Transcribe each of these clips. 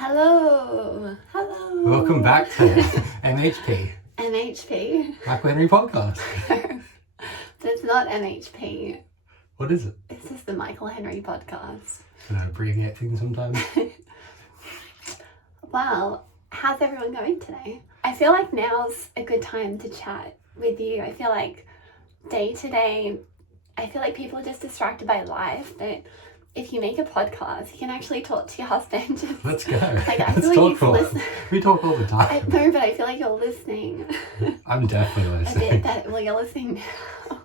Hello. Welcome back to MHP. MHP. Michael Henry podcast. It's not MHP. What is it? This is the Michael Henry podcast. Should I abbreviate things sometimes? Well, how's everyone going today? I feel like now's a good time to chat with you. I feel like day to day, I feel like people are just distracted by life, but if you make a podcast, you can actually talk to your husband. Let's go. Like, I Let's feel like talk listen. We talk all the time. No, but I feel like you're listening. I'm definitely A listening. bit better. Well, you're listening now.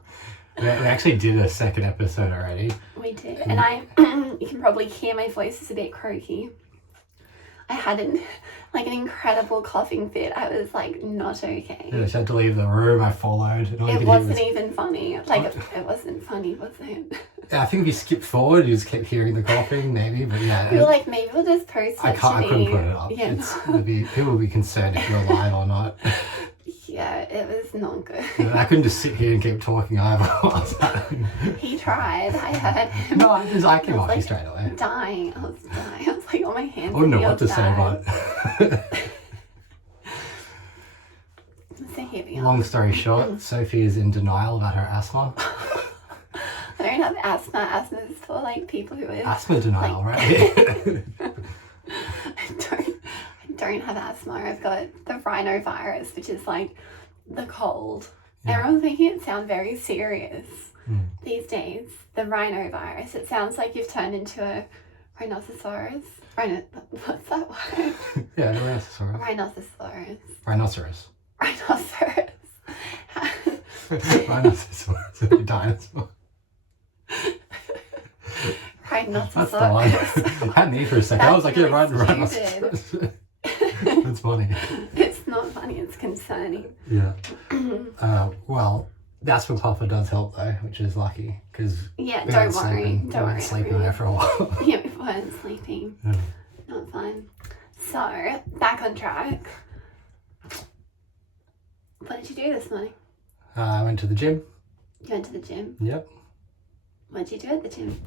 We actually did a second episode already. We did. And you can probably hear my voice is a bit croaky. I had an incredible coughing fit. I was not okay. Yeah, she had to leave the room. I followed. And all you It could hear wasn't even funny. It wasn't funny, was it? Yeah, I think if you skip forward, you just kept hearing the coughing, maybe. But yeah, We were like, maybe we'll just post it. I couldn't put it up. Yeah, People will be concerned if you're live or not. yeah, it was not good. I couldn't just sit here and keep talking either. What was happening? He tried. I heard him. No, I came off you like, straight away. Dying. I was dying. I was like, on my hands. I wouldn't know and what to knees say, dying. but So here we are. long story short, Sophie is in denial about her asthma. I don't have asthma. Asthma is for people who have Asthma denial, right? I don't have asthma. I've got the rhinovirus, which is the cold. Yeah. Everyone's making it sound very serious these days. The rhinovirus. It sounds like you've turned into a rhinoceros. What's that word? Yeah, the rhinoceros. Rhinoceros. Rhinoceros. Rhinoceros. Rhinoceros. A dinosaur. Rhinoceros. That's the one. I had me for a second. I was like, That's yeah, really rhinoceros. That's funny. It's not funny, it's concerning. Yeah. Well, the asthma puffer does help though, which is lucky because Yeah, don't worry. We weren't sleeping there for a while. Yeah, we weren't sleeping. Yeah. Not fun. So, back on track. What did you do this morning? I went to the gym. You went to the gym. Yep. What did you do at the gym?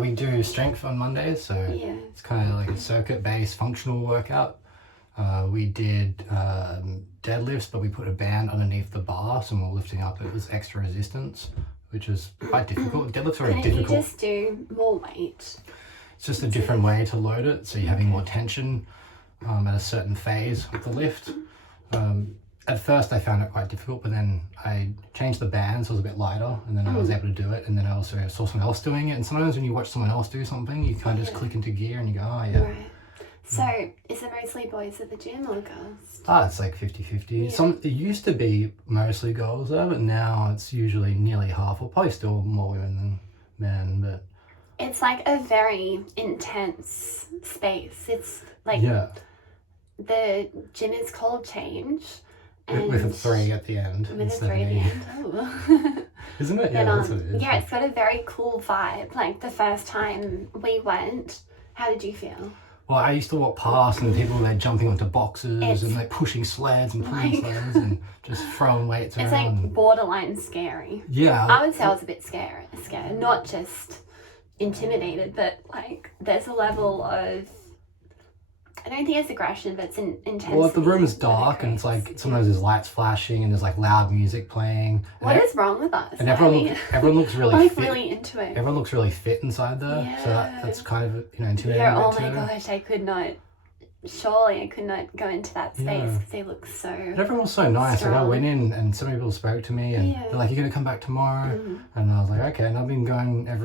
We do strength on Mondays, so Yeah. it's kind of like a circuit-based functional workout. We did deadlifts, but we put a band underneath the bar, so when we're lifting up, it was extra resistance, which is quite difficult. Deadlifts are Couldn't difficult. you just do more weight? It's just a different way to load it, so you're having more tension at a certain phase of the lift. At first I found it quite difficult, but then I changed the band so it was a bit lighter, and then I was able to do it, and then I also saw someone else doing it, and sometimes when you watch someone else do something, you kind of just click into gear and you go, oh yeah. Right. So, is it mostly boys at the gym or girls? It's like 50-50. Yeah. It used to be mostly girls there, but now it's usually nearly half, or probably still more women than men, but... It's a very intense space. It's yeah. The gym is called Change. And With a 3 at the end. With a instead 3 of at the E. end. Oh. Isn't it? But, Yeah, that's what it is. yeah, it's got a very cool vibe. The first time we went, how did you feel? Well, I used to walk past and people were jumping onto boxes It's and pushing sleds and pulling sleds and just throwing weights It's around. borderline scary. Yeah. I would say I was a bit scared. Not just intimidated, but there's a level of, I don't think it's aggression, but it's an intensity. Well, the room is dark and it's sometimes there's lights flashing and there's loud music playing. What is wrong with us? And everyone looks really I'm fit. really into it. Everyone looks really fit inside there, so Yeah. that's kind of intimidating. Yeah, oh a bit my too. gosh, I could not go into that space Yeah. because they look so... But everyone was so nice. I strong. went in and some people spoke to me and Yeah. they're like, "You're gonna come back tomorrow?" And I was like, "Okay." And I've been going I've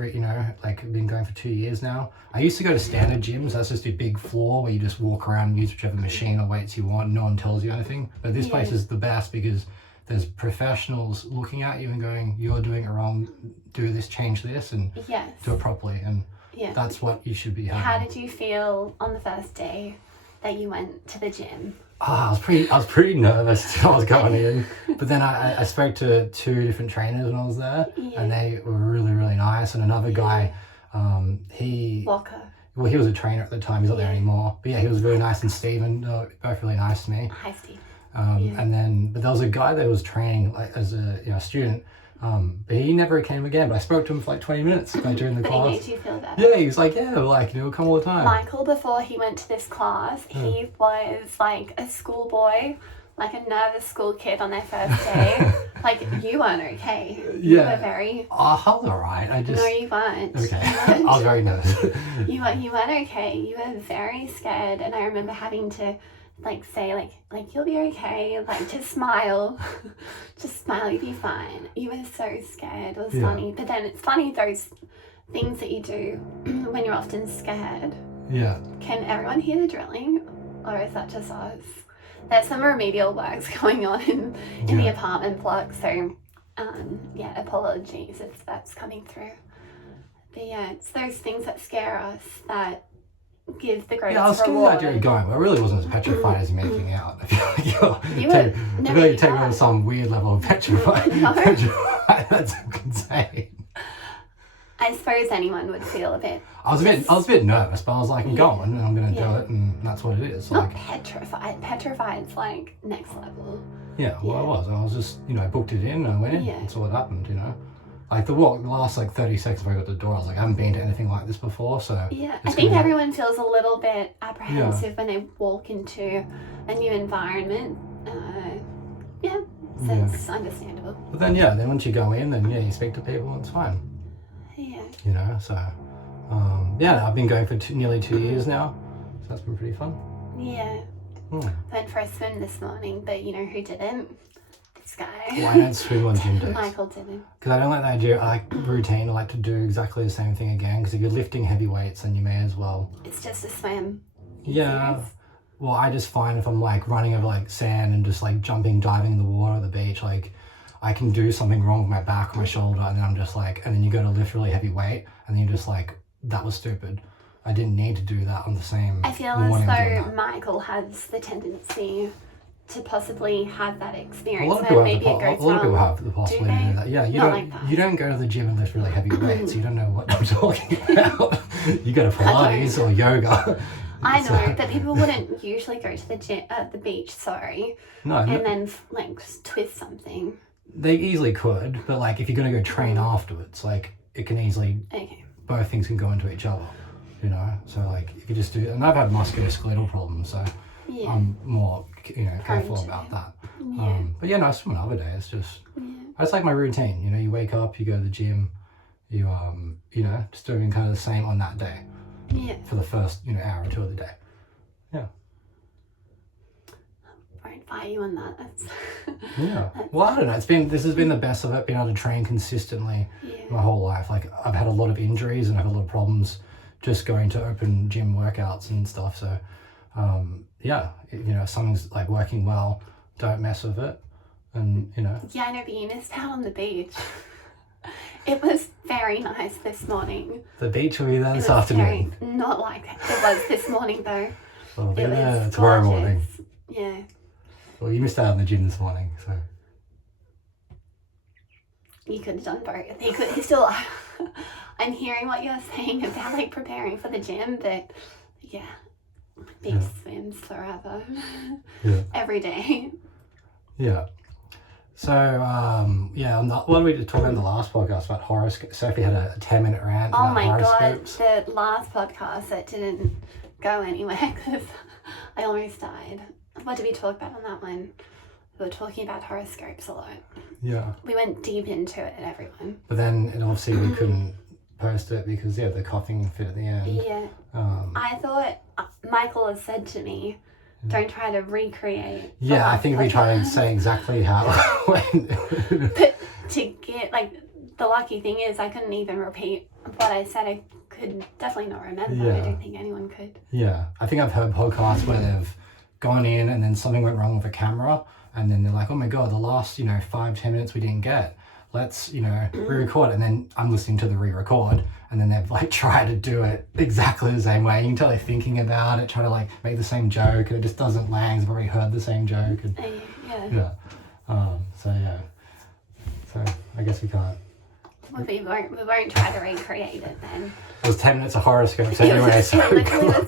been going for 2 years now. I used to go to standard gyms. That's just a big floor where you just walk around and use whichever machine or weights you want. No one tells you anything. But this place is the best because there's professionals looking at you and going, "You're doing it wrong. Do this, change this, and Yes. do it properly." And Yeah. that's what you should be having. How did you feel on the first day that you went to the gym? I was pretty nervous till I was going in, but then I spoke to 2 different trainers when I was there, and they were really, really nice. And another guy, Walker. Well, he was a trainer at the time. He's not there anymore. But yeah, he was really nice, and Stephen, both really nice to me. Hi, Steve. And then, but there was a guy that was training as a student, But he never came again. But I spoke to him for like 20 minutes during the But class. he made you feel better. Yeah, he was like, yeah, like, you know, come all the time. Michael, before he went to this class, he was like a schoolboy, like a nervous school kid on their first day. Like, you weren't okay. You were very... Oh, I was alright. No, you weren't. Okay. You weren't. I was very nervous. You weren't okay. You were very scared, and I remember having to like say like you'll be okay, like just smile. Just smile, you'll be fine. You were so scared. It was funny. But then it's funny, those things that you do when you're often scared. Yeah. Can everyone hear the drilling, or is that just us? There's some remedial works going on in the apartment block, so apologies if that's coming through. But yeah, it's those things that scare us that give the greatest I was scared reward. that idea of going, but I really wasn't as petrified as you're making out. I feel like You were never you take me on some weird level of petrified. No. That's insane. I suppose anyone would feel a bit. I was a bit nervous, but I was like, I'm going and I'm gonna do it, and that's what it is. Not Like, petrified. Petrified's like next level. yeah, well, I was just, you know, I booked it in and I went in and saw what happened, you know. Like the last like 30 seconds before I got to the door, I was like, I haven't been to anything like this before, so. Yeah, I think everyone feels a little bit apprehensive when they walk into a new environment. So it's understandable. But then once you go in, then you speak to people and it's fine. Yeah. You know, so I've been going for nearly 2 years now, so that's been pretty fun. Yeah. Went for a swim this morning, but you know who didn't? This guy. Well, I don't swim on gym days. Michael didn't. Because I don't like the idea. I like routine. I like to do exactly the same thing again. Because if you're lifting heavy weights, then you may as well. It's just a swim. Yeah. Serious? Well, I just find if I'm like running over like sand and just like jumping, diving in the water at the beach, like I can do something wrong with my back or my shoulder, and then I'm just like, and then you go to lift really heavy weight, and then you're just like, that was stupid. I didn't need to do that on the same. I feel as though Michael has the tendency to possibly have that experience. A lot of people have the Do possibility to do that. Yeah, you don't go to the gym and lift really heavy weights. You don't know what I'm talking about. You go to Pilates or yoga. I know, but people wouldn't usually go to the gym at the beach. And then like twist something. They easily could, but like if you're gonna go train afterwards, like it can easily. Okay. Both things can go into each other, you know. So like if you just do, and I've had musculoskeletal problems, so I'm more careful about that. Yeah. But I swim another day. It's just it's like my routine. You know, you wake up, you go to the gym, you just doing kind of the same on that day. Yeah. For the first hour or two of the day. Yeah. Won't buy you on that. That's Well, I don't know. This has been the best of it. Being able to train consistently my whole life. Like I've had a lot of injuries and I've had a lot of problems just going to open gym workouts and stuff. So, if something's like working well, don't mess with it. And Yeah, I know, but you missed out on the beach. It was very nice this morning. The beach will be there this afternoon. Not like it was this morning though. Well, it was tomorrow morning. Yeah. Well, you missed out on the gym this morning, so. You could have done both. He still. I'm hearing what you're saying about like preparing for the gym, but beach swims forever. Yeah. Every day. Yeah. So, what did we talk about in the last podcast about horoscopes? Sophie had a 10-minute rant about horoscopes. Oh my god, the last podcast that didn't go anywhere because I almost died. What did we talk about on that one? We were talking about horoscopes a lot. Yeah. We went deep into it, everyone. But then, obviously, we couldn't post it because, the coughing fit at the end. Yeah. I thought Michael has said to me, don't try to recreate. Yeah, I think we try to say exactly how it went. But to get, the lucky thing is I couldn't even repeat what I said. I could definitely not remember. Yeah. I don't think anyone could. Yeah. I think I've heard podcasts where they've gone in and then something went wrong with a camera and then they're like, oh my God, the last, 5-10 minutes we didn't get. Let's, re-record it. And then I'm listening to the re-record and then they've tried to do it exactly the same way. You can tell they're thinking about it, trying to make the same joke and it just doesn't land. They've already heard the same joke. And, So I guess we can't. Well, we won't try to recreate it then. It was 10 minutes of horoscopes anyway, so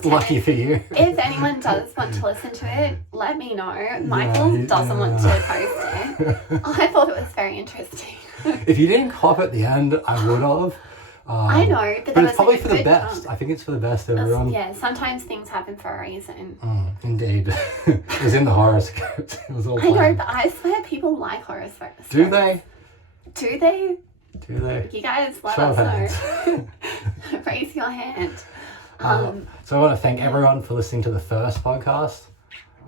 lucky for you. If anyone does want to listen to it, let me know. Michael doesn't want to post it. I thought it was very interesting. If you didn't cough at the end, I would have. I know, but it's probably for the best. Chunk. I think it's for the best, everyone. Yeah, sometimes things happen for a reason. Indeed. It was in the horoscopes. It was all planned. I know, but I swear people like horoscopes. Do they? Do they? Do they? You guys let Show of us know. Raise your hand. So I want to thank everyone for listening to the first podcast.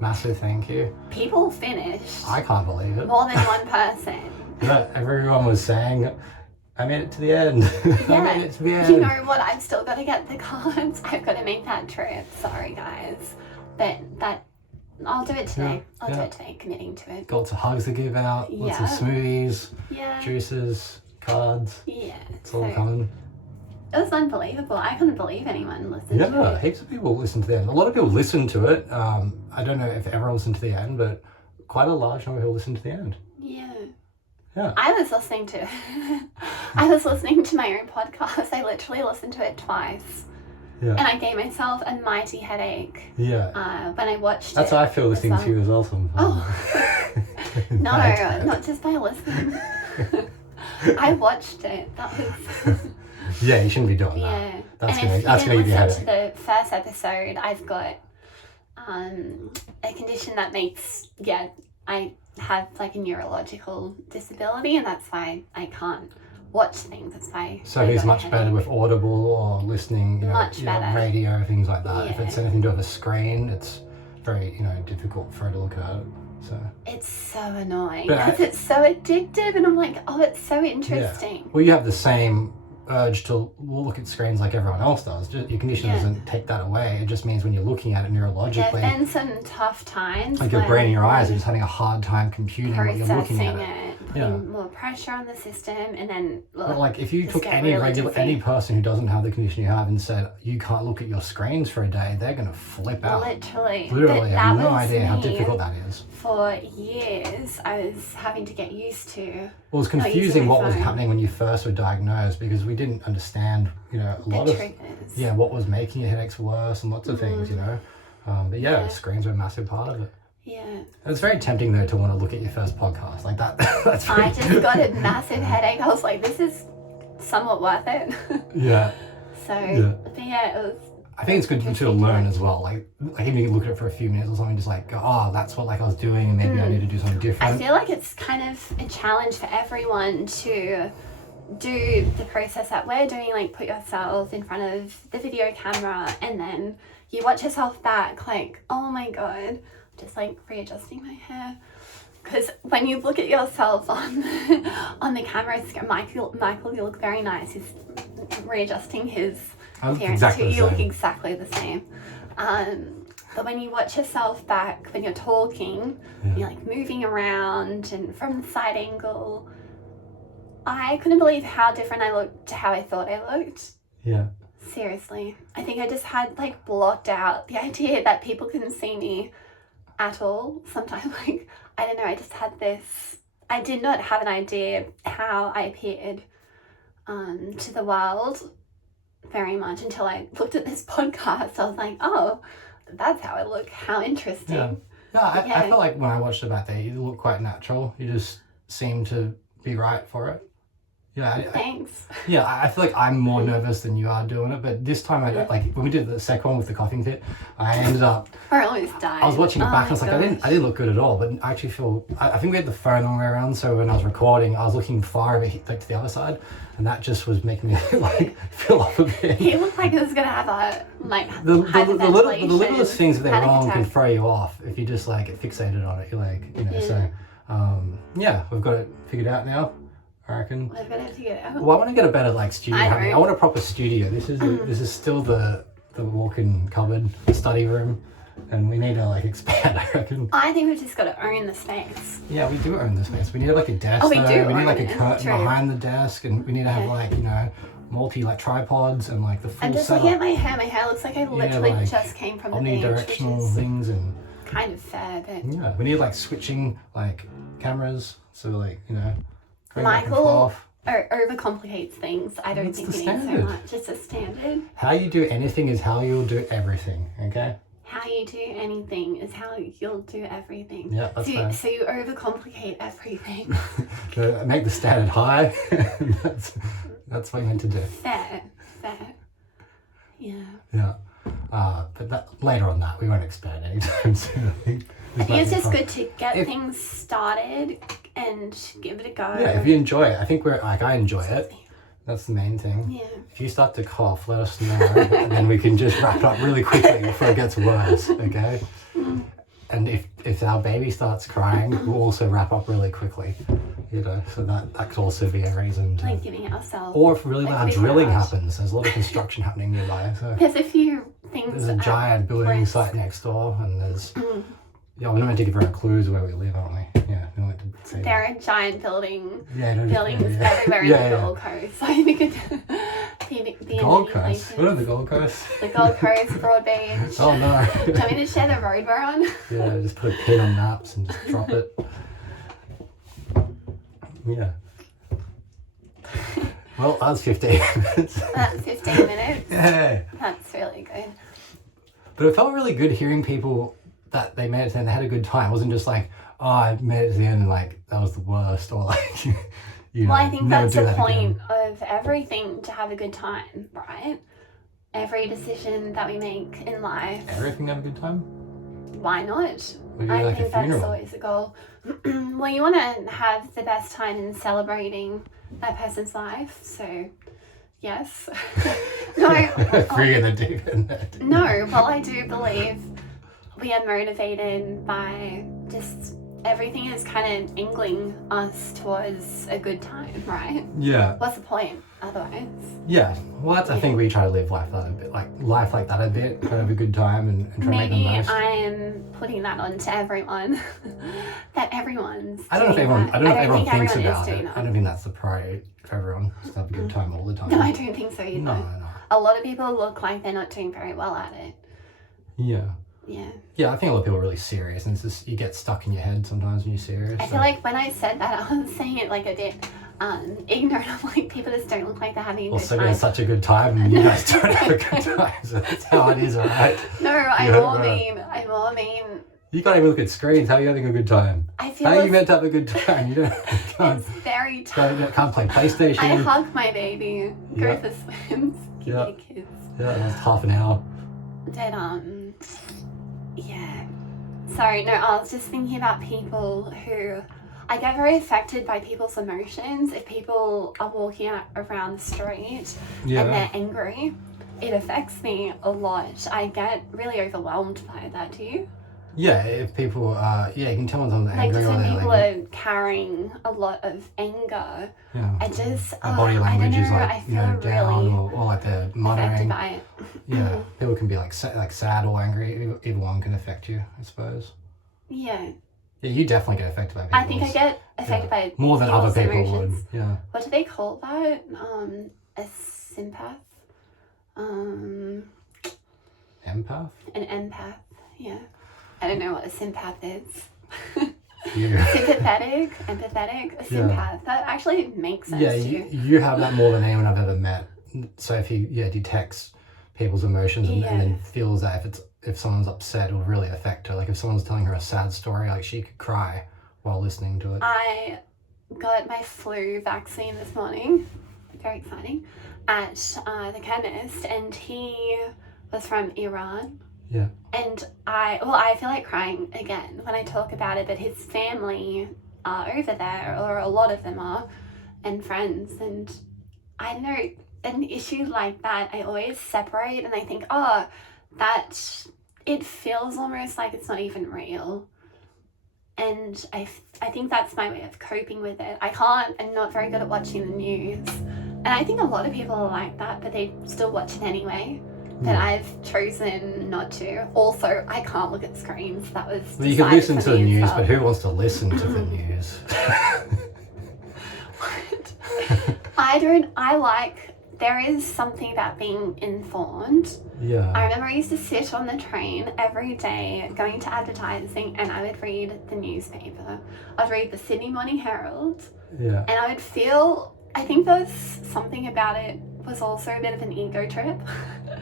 Massive thank you. People finished. I can't believe it. More than one person. But everyone was saying, I made it to the end. Yeah. I made it to the end. You know what? I've still got to get the cards. I've got to make that trip. Sorry, guys. But I'll do it today. I'll do it today, committing to it. Got lots of hugs to give out, lots of smoothies, juices, cards. Yeah. It's all coming. It was unbelievable. I couldn't believe anyone listened to it. Yeah, heaps of people listened to the end. A lot of people listened to it. I don't know if everyone listened to the end, but quite a large number of people listened to the end. Yeah. I was listening to I was listening to my own podcast. I literally listened to it twice. Yeah. And I gave myself a mighty headache. Yeah. When I watched That's it. how I feel listening to you as well sometimes. Oh. No, not just by listening. I watched it. That was Yeah, you shouldn't be doing that. That's and gonna give you a headache. To the first episode, I've got a condition that makes I have like a neurological disability, and that's why I can't watch things. That's why. So he's much better with Audible or listening, much better. Radio, things like that. Yeah. If it's anything to do with a screen, it's very difficult for her to look at it. So it's so annoying But because it's so addictive, and I'm like, oh, it's so interesting. Yeah. Well, you have the same urge to look at screens like everyone else does. Your condition doesn't take that away. It just means when you're looking at it neurologically, There have been some tough times. Like your brain and your eyes are just having a hard time computing what you're looking at. Putting more pressure on the system, and then but like if you took any really any person who doesn't have the condition you have and said you can't look at your screens for a day, they're gonna flip out. Literally, I have no idea how difficult that is. For years, I was having to get used to. Well, it was confusing what was happening when you first were diagnosed because we didn't understand, a lot of what was making your headaches worse and lots of things, But screens were a massive part of it. Yeah. It's very tempting though to want to look at your first podcast like that. That's I just got a massive headache. I was like, this is somewhat worth it. Yeah. So, but it was. I think it's good to learn as well. Like even you can look at it for a few minutes or something, just like, oh, that's what I was doing, and maybe I need to do something different. I feel like it's kind of a challenge for everyone to do the process that we're doing, like put yourself in front of the video camera and then you watch yourself back like, oh my god, just like readjusting my hair. Because when you look at yourself on the camera, Michael, you look very nice. He's readjusting his appearance too. You look exactly the same. But when you watch yourself back, when you're talking, you're like moving around and from the side angle, I couldn't believe how different I looked to how I thought I looked. Yeah. Seriously. I think I just had like blocked out the idea that people couldn't see me at all. Sometimes like, I don't know, I just had this, I did not have an idea how I appeared to the world very much until I looked at this podcast. I was like, oh, that's how I look. How interesting. I feel like when I watched it back there, you look quite natural. You just seem to be right for it. Thanks. I feel like I'm more nervous than you are doing it, but this time, like when we did the second one with the coughing fit, I ended up. I almost died. I was watching it back and I was like, I didn't look good at all, but I actually feel. I think we had the phone all the way around, so when I was recording, I was looking far over like to the other side, and that just was making me like feel off a bit. He looked like he was gonna have a like the littlest things that are wrong can throw you off if you just like get fixated on it. You're like, So we've got it figured out now. I reckon. We're gonna have to get out. Well, I want to get a better like studio. I want a proper studio. This is still the walk-in cupboard, the study room, and we need to like expand. I reckon. I think we've just got to own the space. Yeah, we do own the space. We need like a desk. Oh, we do. We need like a curtain behind the desk, and we need to have like multi like tripods and like the full. I'm just setup. looking at my hair. My hair looks like I literally just came from the beach. Omnidirectional things and. Kind of fair, but. Yeah, we need like switching like cameras, so like Michael overcomplicates things. I don't think he needs so much. It's a standard. How you do anything is how you'll do everything, okay? how you do anything is how you'll do everything. Yeah, that's fair. So you overcomplicate everything. Make the standard high. That's what you meant to do. Fair. Yeah. Yeah. But later on that, we won't expand anytime soon, I think. I think it's just good to get things started and give it a go. Yeah, if you enjoy it. I think I enjoy it. That's the main thing. Yeah. If you start to cough, let us know, and then we can just wrap it up really quickly before it gets worse, okay? And if our baby starts crying, we'll also wrap up really quickly, so that could also be a reason to... Like giving ourselves... Or if really loud drilling happens, there's a lot of construction happening nearby, so... There's a few things... There's a giant building site next door, and there's... Yeah, we're not meant to give her clues where we live, aren't we? Yeah, we're not meant to say there are giant buildings everywhere in the Gold Coast. So I think the Gold Coast? What are the Gold Coast? The Gold Coast, Broad Beach. Oh no. Do you want me to share the road we're on? Yeah, just put a pin on maps and just drop it. Yeah. Well, that's 15 minutes. That's 15 minutes. Yeah. That's really good. But it felt really good hearing people that they made it to the end, they had a good time. It wasn't just like, oh, I made it to the end and like, that was the worst, or like, well, I think that's the point of everything, to have a good time, right? Every decision that we make in life. Everything have a good time? Why not? I think that's always the goal. Well, you want to have the best time in celebrating that person's life, so yes. Free in the deep end. No, well, I do believe we are motivated by just everything is kind of angling us towards a good time, right? Yeah. What's the point otherwise? Yeah. Well, that's, I think we try to live life like that a bit, try to have a good time and try to make the most. Maybe I am putting that on to everyone. That everyone's I don't know if everyone thinks about it. That. I don't think that's the priority for everyone, just to have a good time all the time. No, I don't think so either. No. A lot of people look like they're not doing very well at it. Yeah. Yeah. Yeah, I think a lot of people are really serious, and it's just, you get stuck in your head sometimes when you're serious. I feel like when I said that, I was saying it like a bit ignorant. I'm like, people just don't look like they're having a good time. Also, it's such a good time, and you guys don't have a good time, so that's how it is, alright? No, I more mean... You can't even look at screens. How are you having a good time? I feel how are you meant to have a good time? You can't. It's very tough. Can't play PlayStation. I hug my baby, go for swims, give me kids. Yeah, that's half an hour. But yeah. Sorry, no, I was just thinking about people who... I get very affected by people's emotions. If people are walking around the street and they're angry, it affects me a lot. I get really overwhelmed by that. Do you? Yeah, if people you can tell when someone's angry. Like, when people are carrying a lot of anger, I just... body language is like, I feel down, really or like they're muttering. by it. Yeah, people can be like sad or angry. Either one can affect you, I suppose. Yeah. Yeah, you definitely get affected by people. I think I get affected by more than other people emotions. would. Yeah. What do they call that? A sympath? Empath? An empath, yeah. I don't know what a sympath is. Yeah. Sympathetic, empathetic, a sympath. That actually makes sense. Yeah, too. you have that more than anyone I've ever met. So if you detects people's emotions and then feels that if someone's upset, it'll really affect her. Like if someone's telling her a sad story, like she could cry while listening to it. I got my flu vaccine this morning, very exciting, at the chemist, and he was from Iran. Yeah. And I feel like crying again when I talk about it, but his family are over there, or a lot of them are, and friends, and I don't know, an issue like that, I always separate and I think, that it feels almost like it's not even real. And I think that's my way of coping with it. I'm not very good at watching the news. And I think a lot of people are like that, but they still watch it anyway. But I've chosen not to. Also, I can't look at screens. That was well, you can listen to the news, but who wants to listen to the news? There is something about being informed. Yeah. I remember I used to sit on the train every day going to advertising, and I would read the newspaper. I'd read the Sydney Morning Herald. Yeah. And I would feel, I think there was something about it was also a bit of an ego trip.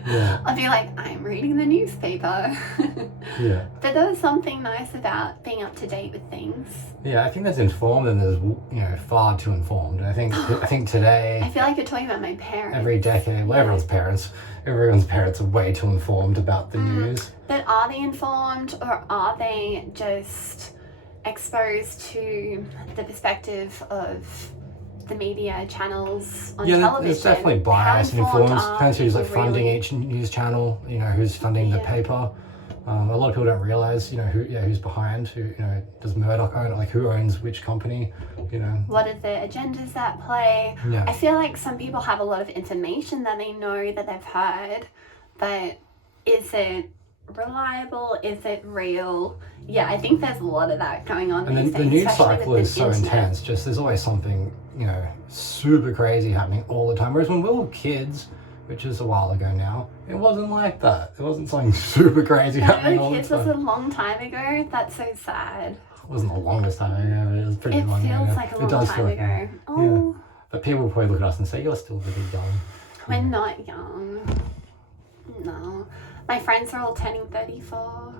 Yeah. I'll be like, I'm reading the newspaper. Yeah. But there was something nice about being up to date with things. Yeah, I think there's informed and there's, far too informed. And I think today, I feel like you're talking about my parents. every decade, well, everyone's parents are way too informed about the news. But are they informed, or are they just exposed to the perspective of the media channels on television? There's definitely bias and influence. Depends who's like people funding really? each news channel, who's funding the paper. A lot of people don't realize, who's behind, does Murdoch own, like who owns which company, What are the agendas at play? Yeah. I feel like some people have a lot of information that they know that they've heard, but is it reliable? Is it real? Yeah, I think there's a lot of that going on And these then the days, news especially cycle with is the so internet. intense. Just there's always something, super crazy happening all the time. Whereas when we were kids, which is a while ago now, it wasn't like that. It wasn't something super crazy happening all the Kids was time. a long time ago. That's so sad. It wasn't the longest time ago, but it was pretty It long ago. feels like a It long does time feel like- ago. Oh, But people will probably look at us and say, you're still really young. we're not young. No. My friends are all turning 34.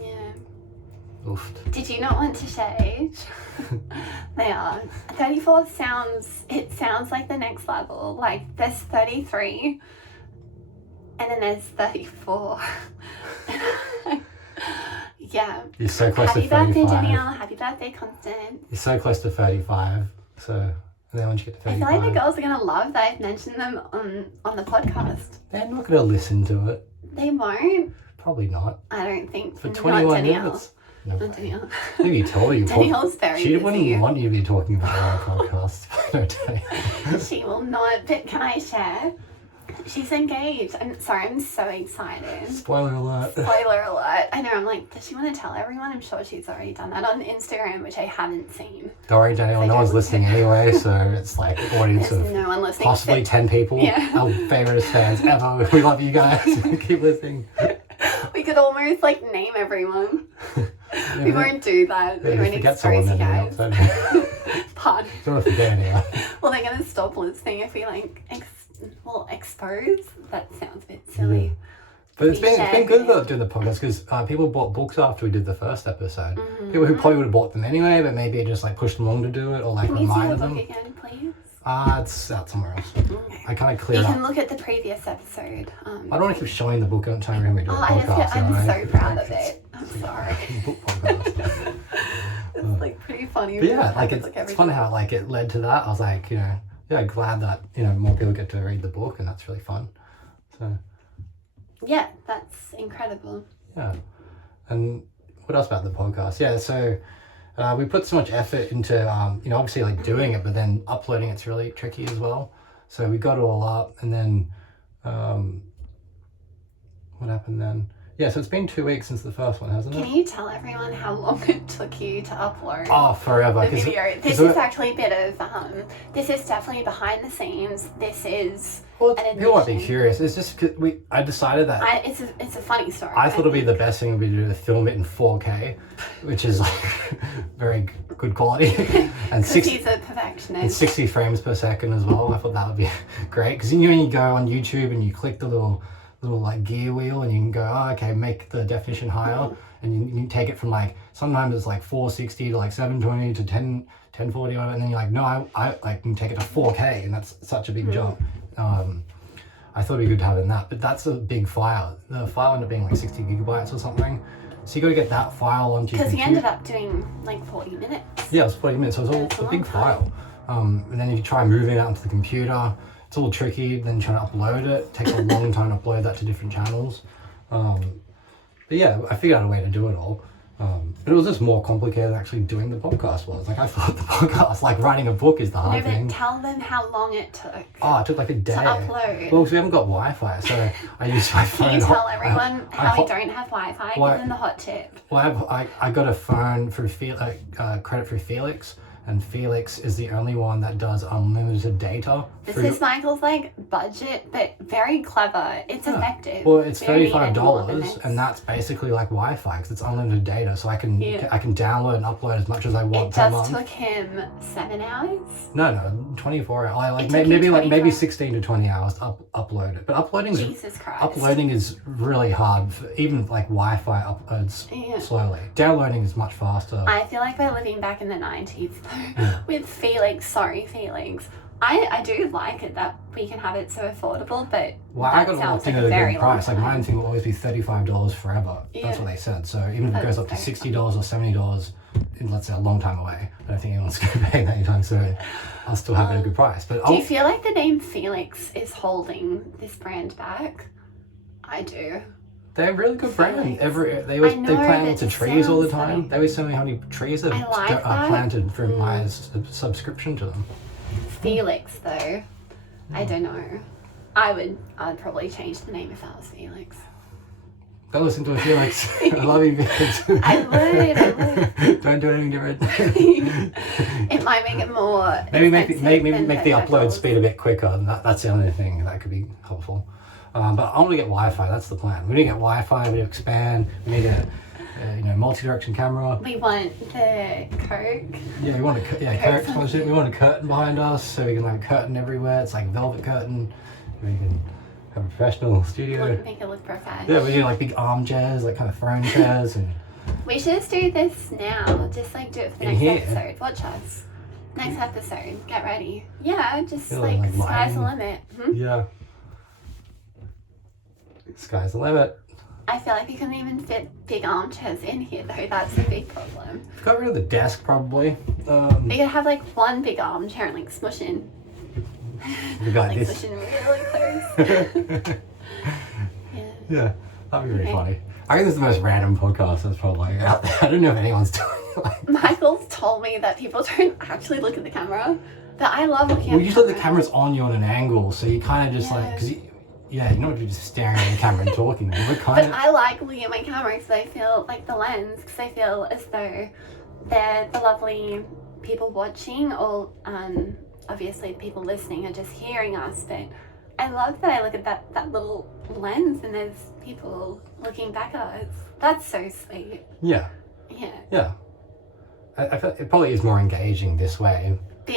Yeah. Oof. Did you not want to share age? They are. 34 sounds like the next level. Like, there's 33, and then there's 34. Yeah. You're so close Happy to birthday, 35. Danielle. Happy birthday, Constant. You're so close to 35. So, and then once you get to I 35, feel like the girls are going to love that I've mentioned them on the podcast. they're not going to listen to it. They won't. Probably not. I don't think. For not 21 Danielle. minutes. No Not way. Danielle. Maybe you told you. Danielle's very She wouldn't busy. even want you to be talking about our podcast. No, Danielle. She will not, but can I share? She's engaged. I'm sorry, I'm so excited. Spoiler alert. Spoiler alert. I know, I'm like, does she want to tell everyone? I'm sure she's already done that on Instagram, which I haven't seen. Don't worry, Danielle. No one's listening anyway, so it's like an audience There's of no one listening. possibly 10 people. Yeah. Our favorite fans ever. We love you guys. Keep listening. We could almost like name everyone. We won't do that. We Yeah, won't forget someone expose you then. guys. Don't Pardon. want to forget anyone. Well, they're going to stop listening if we like expose. That sounds a bit silly. But it's been shared good it. though doing the podcast because people bought books after we did the first episode. Mm-hmm. People who probably would have bought them anyway, but maybe it just like pushed them along to do it or like Can you see the reminded book them. again, please? It's out somewhere else. Okay. I kind of clear You it can up. look at the previous episode. I don't want to keep showing the book every time we do a I just podcast. I'm you know? so proud of it. I'm sorry. Book podcast. It's like pretty funny. But yeah, like happens, it's every fun time. how like it led to that. I was like, glad that more people get to read the book, and that's really fun. So Yeah, that's incredible. yeah, and what else about the podcast? Yeah, so we put so much effort into obviously like doing it, but then uploading it's really tricky as well. So we got it all up, and then what happened then? Yeah, so it's been 2 weeks since the first one, hasn't it? Can you tell everyone how long it took you to upload Oh, forever. the 'cause- video? 'cause This is actually a bit of this is definitely behind the scenes. This is well, an people might be admission. curious. It's just 'cause I decided that it's a funny story. I thought it'd be the best thing would be to do to film it in 4K, which is like very good quality, and 60 he's a and perfectionist. 60 frames per second as well. I thought that would be great because when you go on YouTube and you click the little like gear wheel and you can go, oh, okay, make the definition higher, and you take it from like sometimes it's like 460 to like 720 to 1040, and then you're like, no, I like can take it to 4K, and that's such a big jump. I thought it'd be good to have in that, but that's a big file. The file ended up being like 60 gigabytes or something. So you got to get that file onto your Because he computer. ended up doing like 40 minutes. Yeah, it was 40 minutes, so it was It's a all a big long time. file. And then if you try moving it out onto the computer, it's all tricky. Then trying to upload it takes a long time to upload that to different channels. But yeah, I figured out a way to do it all. But it was just more complicated than actually doing the podcast was. Like I thought the podcast, like writing a book is the No, hard but thing. tell them how long it took Oh, it took like a day. to upload. Well, because we haven't got Wi-Fi, so I used my phone. Can you tell everyone I how we ho- don't have Wi-Fi? Why- Give them the hot tip. Well, I got a phone through credit through Felix, and Felix is the only one that does unlimited data. This is Michael's like budget, but very clever. It's effective. Well, it's Very $35, and that's basically like Wi-Fi because it's unlimited data. So I can download and upload as much as I want per month. It just took him 7 hours. No, 24 hours. Maybe 16 to 20 hours to upload it. But uploading is really hard. Even like Wi-Fi uploads slowly. Downloading is much faster. I feel like we're living back in the 90s though. With Felix. Sorry, Felix. I do like it that we can have it so affordable, but I got locked in at a good price. Like mine thing will always be $35 forever. That's what they said. So even if it goes up to $60 or $70, let's say a long time away, I don't think anyone's going to pay that anytime soon. I'll still have it at a good price. But do you feel like the name Felix is holding this brand back? I do. They're a really good brand. They plant lots of trees all the time. They always tell me how many trees are planted from my subscription to them. Felix though, I don't know. I'd probably change the name if I was Felix. Go listen to Felix. I love you, Felix. I would. Don't do anything different. It might make it more. Maybe make the upload speed a bit quicker. And that's the only thing that could be helpful. But I want to get Wi-Fi. That's the plan. We need to get Wi-Fi. We need to expand. We need a multi-direction camera. We want the Coke. Yeah, we want a Coke sponsorship. We want a curtain behind us so we can like curtain everywhere. It's like a velvet curtain. We can have a professional studio. Make it look perfect. Yeah, we do like big armchairs, like kind of throne chairs, and. We should just do this now. Just like do it for the next episode. Watch us. Next episode. Get ready. Yeah, just like sky's the limit. Yeah. Sky's the limit. I feel like we couldn't even fit big armchairs in here though. That's the big problem. We've got rid of the desk probably. We could have like one big armchair and like smush in. We got like this. Smush in really close. Yeah, that'd be really funny. I think this is the most random podcast that's probably out there. I don't know if anyone's doing it like that. Michael's told me that people don't actually look at the camera, but I love looking at the camera. Well, usually the camera's on you on an angle, so you kind of just like, because you're not just staring at the camera and talking. But I like looking at my camera because I feel like the lens, because I feel as though they're the lovely people watching, or obviously people listening are just hearing us, but I love that I look at that little lens and there's people looking back at us. That's so sweet. Yeah. I feel it probably is more engaging this way. But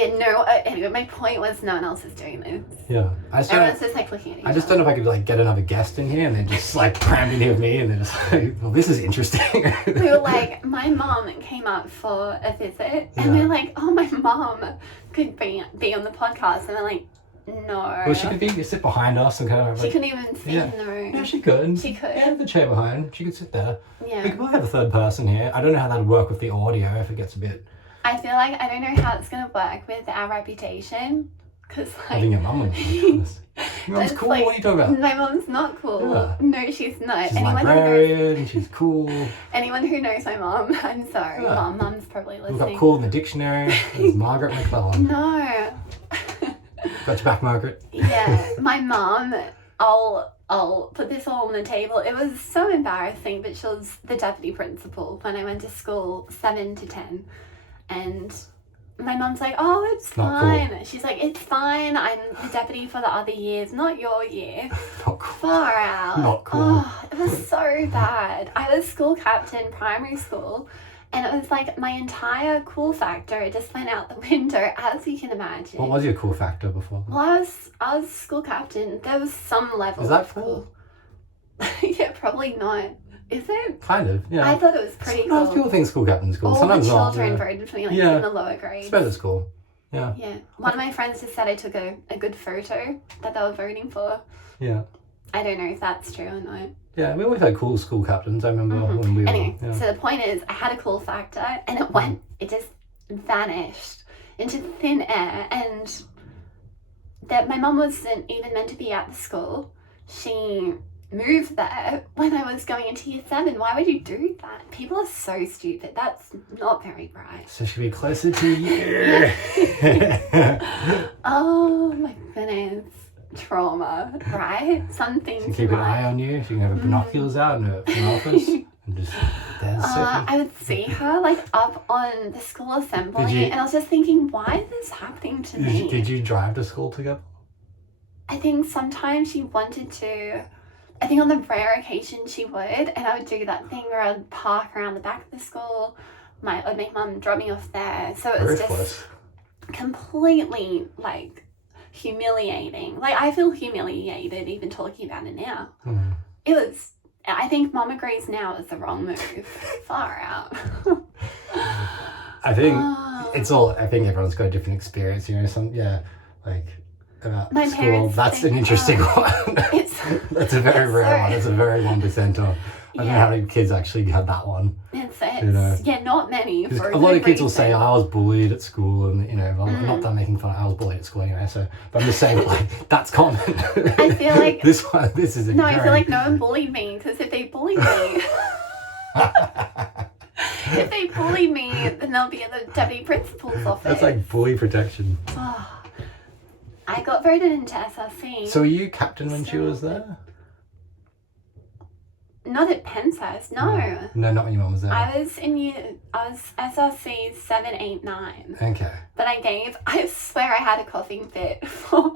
anyway, my point was no one else is doing this. Yeah. Everyone's just like looking at each other. I just don't know if I could like get another guest in here and then just like crammed in here with me and then just like, well, this is interesting. We were like, my mom came up for a visit and we're like, oh, my mom could be on the podcast, and we're like, no. Well, she could sit behind us and kind of. She couldn't even sit in the room. Yeah, she could. She could. Yeah, the chair behind. She could sit there. Yeah. We could probably have a third person here. I don't know how that'd work with the audio if it gets a bit. I feel like I don't know how it's gonna work with our reputation, because like. Having your mum on the Your mum's cool. Like, what are you talking about? My mum's not cool. Yeah. No, she's not. She's a librarian. She's cool. Anyone who knows my mum, I'm sorry, Mum's probably listening. We've got cool in the dictionary. There's Margaret McClellan. No. Got your back, Margaret. Yeah, my mum. I'll put this all on the table. It was so embarrassing, but she was the deputy principal when I went to school 7 to 10, and my mum's like, oh, it's fine. Cool. She's like, it's fine. I'm the deputy for the other years, not your year. Not cool. Far out. Not cool. Oh, it was so bad. I was school captain primary school, and it was like my entire cool factor, it just went out the window, as you can imagine. What was your cool factor before? Well, I was school captain. There was some level. Is that cool? Yeah, probably not. Is it? Kind of, yeah. I thought it was pretty cool. Most people think school captain's cool. All Sometimes the children voted for me, like in the lower grades. It's better school. Yeah. Yeah. One of my friends just said I took a good photo that they were voting for. Yeah. I don't know if that's true or not. Yeah, we always had cool school captains. I remember when we were. Anyway, so the point is, I had a cool factor, and it just vanished into thin air, and that my mum wasn't even meant to be at the school. She moved there when I was going into year 7. Why would you do that? People are so stupid. That's not very bright. So she'll be closer to you. Oh my goodness. Trauma, right? Some things. So keep an eye on you. So you can have binoculars out in the office and just there's Sophie? I would see her like up on the school assembly, and I was just thinking, why is this happening to me? Did you drive to school together? I think sometimes she wanted to. I think on the rare occasion she would, and I would do that thing where I'd park around the back of the school. I'd make mum drop me off there, so it was just completely like humiliating. Like, I feel humiliated even talking about it now. It was. I think mum agrees now is the wrong move. Far out. I think it's all. I think everyone's got a different experience. You know, like about my school. Parents That's think, an interesting one. That's a very rare one. It's a very 1%. I don't know how many kids actually had that one. It's you know? Yeah, not many. For a lot of kids will say, I was bullied at school, and you know, I'm not done making fun. I was bullied at school anyway. So, but I'm just saying, like, that's common. I feel like this is a I feel like no one bullied me, because if they bullied me, then they'll be at the deputy principal's office. That's like bully protection. Oh, I got voted into SRC. So were you captain when she was there? Not at Penshurst, no. No, not when your mum was there. I was SRC 7, 8, 9. Okay. But I swear I had a coughing fit. I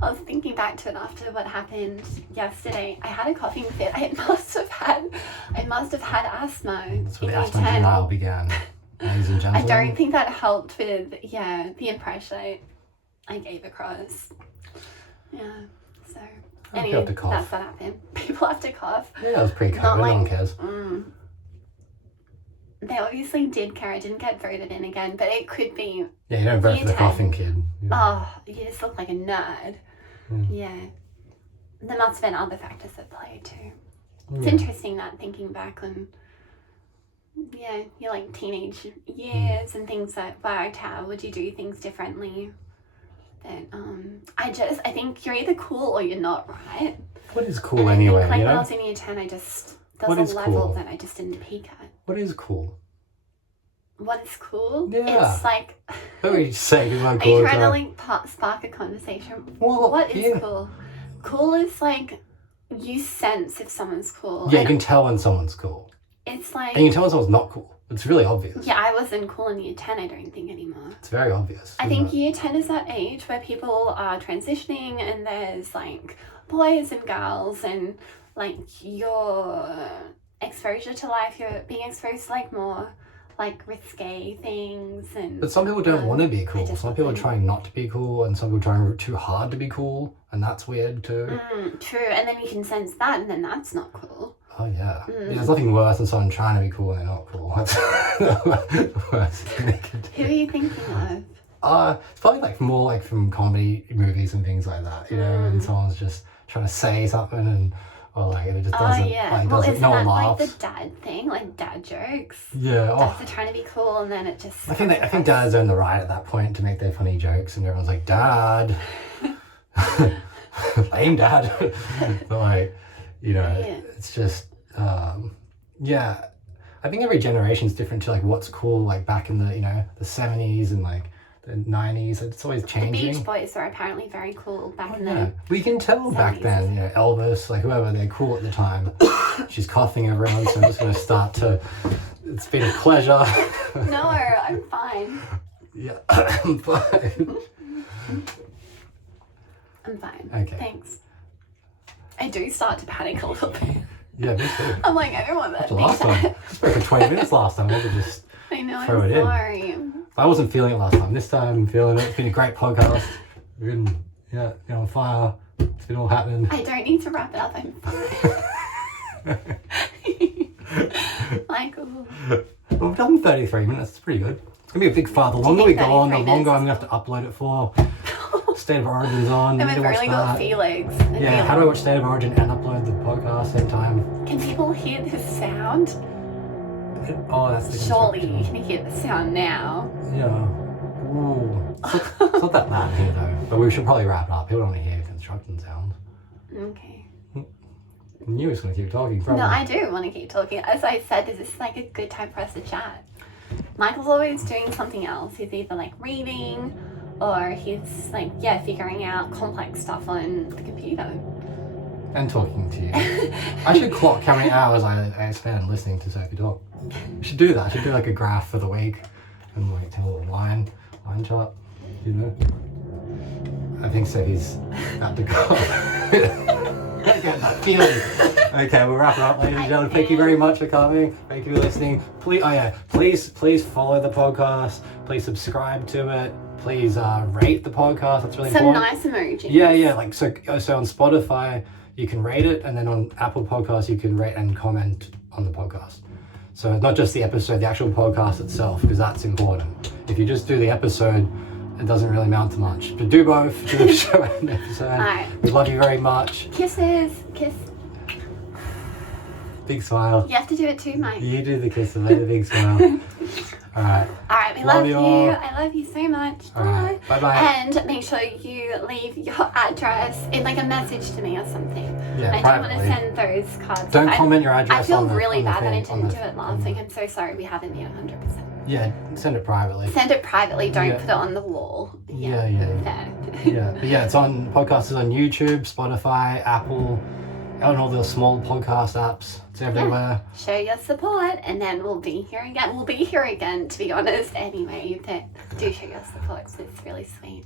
was thinking back to it after what happened yesterday. I had a coughing fit. I must have had asthma. That's where the asthma denial began, ladies and gentlemen. I don't think that helped with, the impression I gave across. Yeah, so... Anyway, that's what happened. People have to cough. Yeah, that was pre-COVID. No one cares. They obviously did care. I didn't get voted in again, but it could be... Yeah, you don't vote for the coughing kid. Yeah. Oh, you just look like a nerd. Yeah. There must have been other factors at play too. It's interesting that, thinking back on... Yeah, your like teenage years and things that worked. How would you do things differently? But I think you're either cool or you're not, right? What is cool anyway? Like, you when know? I was in year 10, there's a level that I just didn't peak at. What is cool? What is cool? Yeah. It's like... What are you saying? Are you trying to like spark a conversation? Well, what is cool? Cool is like, you sense if someone's cool. Yeah, you can tell when someone's cool. It's like... And you can tell when someone's not cool. It's really obvious. Yeah, I wasn't cool in year 10, I don't think, anymore. It's very obvious. I think year 10 is that age where people are transitioning, and there's like boys and girls, and like your exposure to life, you're being exposed to like more like risque things. But some people don't want to be cool. Some people are trying not to be cool, and some people are trying too hard to be cool, and that's weird too. True, and then you can sense that, and then that's not cool. Oh yeah. There's nothing worse than someone trying to be cool and they're not cool. That's the worst thing they can do. Who are you thinking of? It's probably like more like from comedy movies and things like that, you know, and someone's just trying to say something, and or like it just doesn't. Like, well, doesn't, isn't no that one like laughs. the dad thing, like dad jokes? Yeah. Dads are trying to be cool, and then it just... I think dads earn the right at that point to make their funny jokes, and everyone's like, Dad, lame dad, but like, you know, it's just. Yeah, I think every generation's different to like what's cool, like back in the the 70s and like the 90s. It's always changing. The Beach Boys were apparently very cool back in the we can tell 70s. Back then, Elvis, like whoever, they're cool at the time. She's coughing, everyone, so I'm just going to start to... It's been a pleasure. No, I'm fine. Yeah, I'm fine. I'm fine. Okay. Thanks. I do start to panic a little bit. Yeah, me too. I'm like, I don't want that. After last time. I spoke for 20 minutes last time. I could just I know, throw I'm it sorry. In. I wasn't feeling it last time. This time I'm feeling it. It's been a great podcast. We've been, on fire. It's been all happening. I don't need to wrap it up. I'm fine. Michael. Well, we've done 33 minutes. It's pretty good. It's going to be a big file. The longer we go on, the longer I'm going to have to upload it for. State of Origin's on. And we've really got Felix. Yeah, how do I watch State of Origin and upload the podcast same time? Can people hear this sound? Oh, that's the Surely you can hear the sound now. Yeah. Ooh. It's not that loud here though. But we should probably wrap it up. People don't want to hear construction sounds. Okay. You was going to keep talking, probably. No, I do want to keep talking. As I said, this is like a good time for us to chat. Michael's always doing something else. He's either like reading, or he's like, figuring out complex stuff on the computer. And talking to you. I should clock how many hours I spend listening to Sophie talk. I should do that. I should do like a graph for the week and like tell a little line chart, you know. I think Sophie's about to go. I get that feeling. Okay, we'll wrap it up, ladies and gentlemen. Thank you very much for coming. Thank you for listening. Please follow the podcast. Please subscribe to it. Please rate the podcast. That's really Some important. nice emojis. Yeah. Like so on Spotify you can rate it, and then on Apple Podcasts you can rate and comment on the podcast. So not just the episode, the actual podcast itself, because that's important. If you just do the episode, it doesn't really amount to much. But do both. Do the show and episode. Alright. We love you very much. Kisses. Kiss. Big smile. You have to do it too, Mike. You do the kiss and make the big smile. Alright. Alright, we love you. all. I love you so much. Bye. Alright. Bye-bye. And make sure you leave your address in like a message to me or something. Yeah, I don't want to privately. send those cards. Don't comment your I address feel on the really on the bad that I thing, on didn't the- do it last week. I'm so sorry. We haven't been 100%. Yeah, send it privately. Send it privately. Don't Yeah. put it on the wall. Yeah. Fair. Yeah, but yeah, it's on podcast is on YouTube, Spotify, Apple, and all the small podcast apps. It's everywhere. Show your support, and then we'll be here again. We'll be here again, to be honest. Anyway, but do show your support. 'Cause it's really sweet.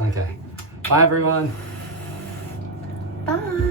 Okay. Bye everyone. Bye.